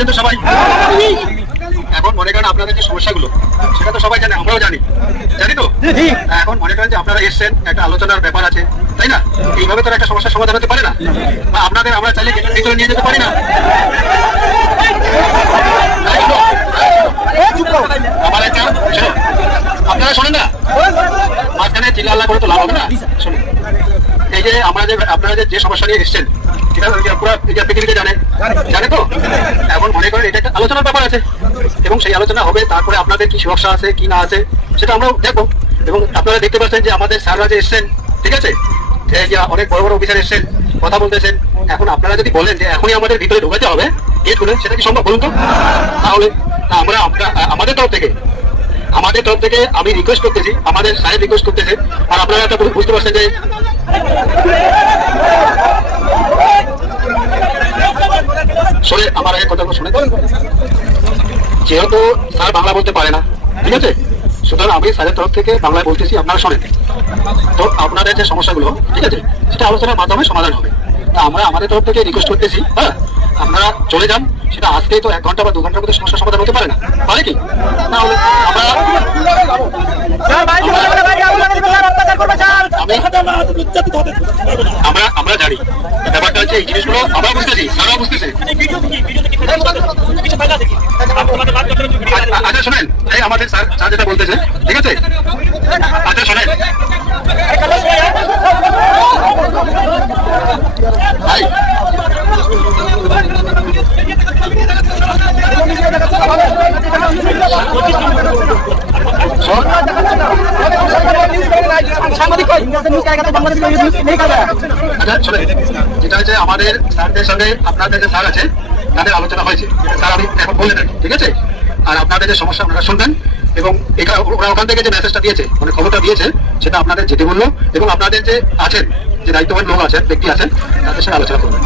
বোঝেন তো সবাই। এখন মনে করেন আপনাদের যে সমস্যাগুলো সেটা তো সবাই জানে, আমরাও জানি তো। এখন মনে করেন যে আপনারা এসছেন, একটা আলোচনার ব্যাপার আছে, তাই না? এইভাবে তো একটা সমস্যার সমাধান হতে পারে না, বা আপনাদের আমরা চাইলে গেটের ভিতরে নিয়ে যেতে পারি না। আমার একটা আপনারা শোনেন না, মাঝখানে চিল্লা আল্লাহ করে তো লাভ হবে না। শুনুন, এই যে আপনারা যে সমস্যা নিয়ে এসছেন এটা পুরো পৃথিবীতে জানে তো। এখন মনে করেন এটা একটা আলোচনার ব্যাপার আছে, এবং সেই আলোচনা হবে, তারপরে আপনাদের কি সমস্যা আছে কি না আছে সেটা আমরা দেখবো। এবং আপনারা দেখতে পাচ্ছেন যে আমাদের স্যাররা যে এসছেন, ঠিক আছে, অনেক বড় বড় অফিসার এসছেন, কথা বলতেছেন। এখন আপনারা যদি বলেন যে এখনই আমাদের ভিতরে ঢোকাতে হবে গেট খুলে, সেটা কি সম্ভব বলুন তো? তাহলে আমরা আমাদের তরফ থেকে আমি রিকোয়েস্ট করতেছি, আমাদের সাহেব রিকোয়েস্ট করতেছে, আর আপনারা একটা বুঝতে পারছেন যে শুনে আমার এই কথাগুলো শুনে, যেহেতু স্যার বাংলা বলতে পারে না, ঠিক আছে, সুতরাং আমি স্যারের তরফ থেকে বাংলায় বলতেছি, আপনারা শোনেন। তো আপনাদের যে সমস্যাগুলো, ঠিক আছে, সেটা আলোচনার মাধ্যমে সমাধান হবে। তা আমরা আমাদের তরফ থেকে রিকোয়েস্ট করতেছি, হ্যাঁ, আপনারা চলে যান। সেটা আজকেই তো 1 ঘন্টা বা 2 ঘন্টার মধ্যে সমস্যার সমাধান হতে পারে না, পারে কি? তাহলে আমরা জানি ব্যাপারটা হচ্ছে এই জিনিসগুলো আমরা বুঝতেছি, স্যারও বুঝতেছে। আচ্ছা শোনেন, এই আমাদের স্যার যেটা বলতেছে, ঠিক আছে, আচ্ছা শোনেন ভাই, যেটা হচ্ছে আমাদের স্যারদের সঙ্গে আপনাদের যে স্যার আছে তাদের আলোচনা হয়েছে, স্যার আমি এখন বলে দেন, ঠিক আছে। আর আপনাদের যে সমস্যা আপনারা শুনবেন, এবং ওরা ওখান থেকে যে মেসেজটা দিয়েছে, মানে খবরটা দিয়েছে, সেটা আপনাদের যেতে বললো, এবং আপনাদের যে আছেন, যে দায়িত্ববান লোক আছেন, ব্যক্তি আছেন, তাদের সাথে আলোচনা করবেন।